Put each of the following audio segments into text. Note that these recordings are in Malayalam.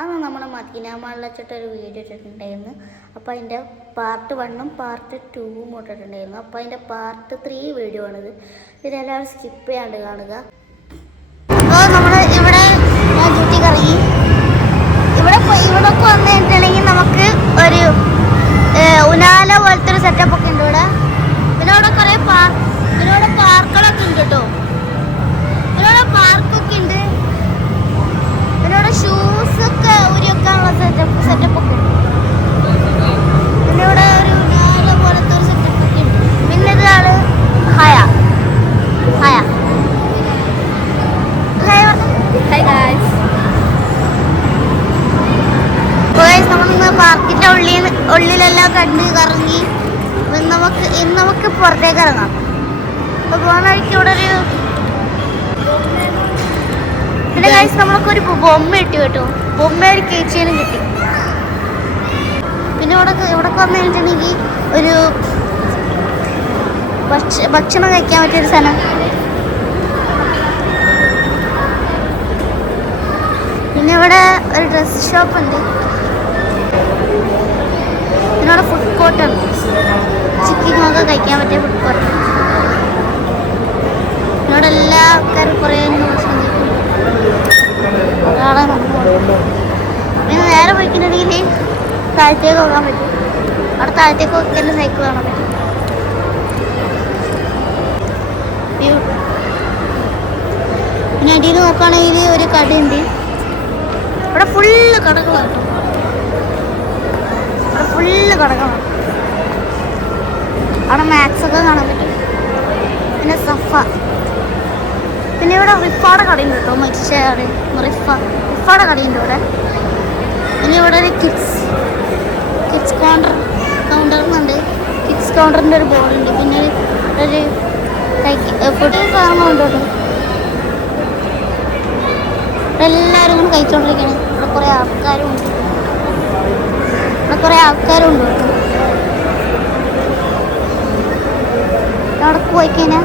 അന്ന് നമ്മൾ മദീന മാളിൽ വെച്ചിട്ട് ഒരു വീഡിയോ ഇട്ടിട്ടുണ്ടായിരുന്നു. അപ്പോൾ അതിൻ്റെ പാർട്ട് 1ഉം പാർട്ട് 2ഉം ഇട്ടിട്ടുണ്ടായിരുന്നു. അപ്പോൾ അതിൻ്റെ പാർട്ട് 3 വീഡിയോ ആണിത്. ഇതെല്ലാവരും സ്കിപ്പ് ചെയ്യാണ്ട് കാണുക. അപ്പോൾ നമ്മൾ ഇവിടെ ചുറ്റി കറങ്ങി ഇവിടൊക്കെ വന്നിട്ടുണ്ടെങ്കിൽ നമുക്ക് ഒരു ഉനാല പോലത്തെ ഒരു സെറ്റപ്പ് ഒക്കെ ഉണ്ട് ഇവിടെ. പിന്നെ ഇവിടെ കുറേ ഇതിനോട് പാർക്കുകളൊക്കെ ഉണ്ട് കേട്ടോ. ഇതിനോട് പാർക്കൊക്കെ ഉണ്ട്. ഇതിനോട് ഷൂസൊക്കെ ഊരിവെക്കാനുള്ള സെറ്റപ്പ് ഒക്കെ ഉണ്ട്. പിന്നെ ഇവിടെ ഒരു ഉനാല പോലത്തെ ഒരു സെറ്റപ്പ് ഒക്കെ ഉണ്ട്. പിന്നെ ഇതാണ് ഹയ നമ്മളിന്ന് പാർക്കിന്റെ ഉള്ളിലെല്ലാം കണ്ട് കറങ്ങി. ഇന്ന് നമുക്ക് പുറത്തേക്ക് ഇറങ്ങാം. അപ്പൊ പോകുന്ന വഴിക്ക് ഇവിടെ ഒരു പിന്നെ കഴിച്ച് നമ്മളൊക്കെ ഒരു ബൊമ്മ കിട്ടി കേട്ടോ. ബൊമ്മ ഒരു കേച്ചിനും കിട്ടി. പിന്നെ ഇവിടെ വന്നു കഴിഞ്ഞിട്ടുണ്ടെങ്കിൽ ഒരു ഭക്ഷണം കഴിക്കാൻ പറ്റിയൊരു സ്ഥലം. പിന്നെ ഇവിടെ ഒരു ഡ്രസ് ഷോപ്പ് ഉണ്ട്. പിന്നെ ഇവിടെ ഫുഡ് കോർട്ടുണ്ട്. ചിക്കനൊക്കെ കഴിക്കാൻ പറ്റിയ ഫുഡ് കോർട്ട്. ഇവിടെ എല്ലാ ആൾക്കാരും കുറേ പിന്നെ നേരെ പോയിട്ടുണ്ടെങ്കിൽ താഴത്തേക്ക് പോകാൻ പറ്റും. അവിടെ താഴത്തേക്ക് ഒക്കെ സൈക്കിൾ കാണാൻ പറ്റും. പിന്നെ അടിയിൽ നോക്കുകയാണെങ്കിൽ ഒരു കടയുണ്ട്. ഇവിടെ ഫുള്ള് കടകളാണ്. അവിടെ മാക്സൊക്കെ കാണാൻ പറ്റും. പിന്നെ സഫ. പിന്നെ ഇവിടെ റിഫാടെ കടയുണ്ട് കേട്ടോ. മരിച്ചാട് റിഫാടെ കടയുണ്ട് ഇവിടെ. പിന്നെ ഇവിടെ ഒരു കിഡ്സ് കൗണ്ടറുണ്ട്. കിഡ്സ് കൗണ്ടറിൻ്റെ ഒരു ബോർഡുണ്ട്. പിന്നെ ഒരു ഫുഡ് സാധനങ്ങളുണ്ട് കേട്ടോ. എല്ലാവരും ഇങ്ങനെ കഴിച്ചുകൊണ്ടിരിക്കുകയാണ്. ഇവിടെ കുറേ ആൾക്കാരും ഉണ്ട് കേട്ടോ. അവിടെ പോയി കഴിഞ്ഞാൽ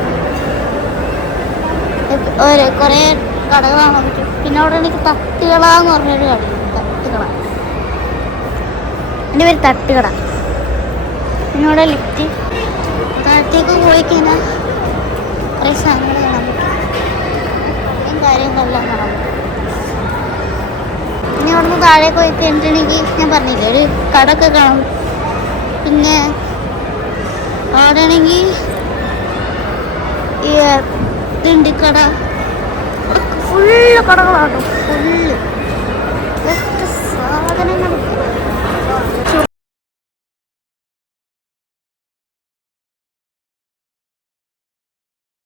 കുറേ കടകൾ കാണാൻ പറ്റും. പിന്നെ അവിടെ എനിക്ക് തട്ടുകട എന്ന് പറഞ്ഞൊരു കടയുണ്ട്. തട്ടുകട, എൻ്റെ പേര് തട്ടുകട. പിന്നെ ഇവിടെ ലിഫ്റ്റ്. താഴത്തേക്ക് പോയി കഴിഞ്ഞാൽ കുറേ സാധനങ്ങൾ കാണാൻ പറ്റും. കാര്യങ്ങളെല്ലാം കാണാൻ പറ്റും. പിന്നെ അവിടെ നിന്ന് താഴേക്ക് പോയി കഴിഞ്ഞിട്ടുണ്ടെങ്കിൽ ഞാൻ പറഞ്ഞില്ലേ ഒരു കടയൊക്കെ കാണും. പിന്നെ അവിടെ ആണെങ്കിൽ ഈ തിണ്ടിക്കട, ഫുള്ള് കടകളാണ്. ഫുള്ള്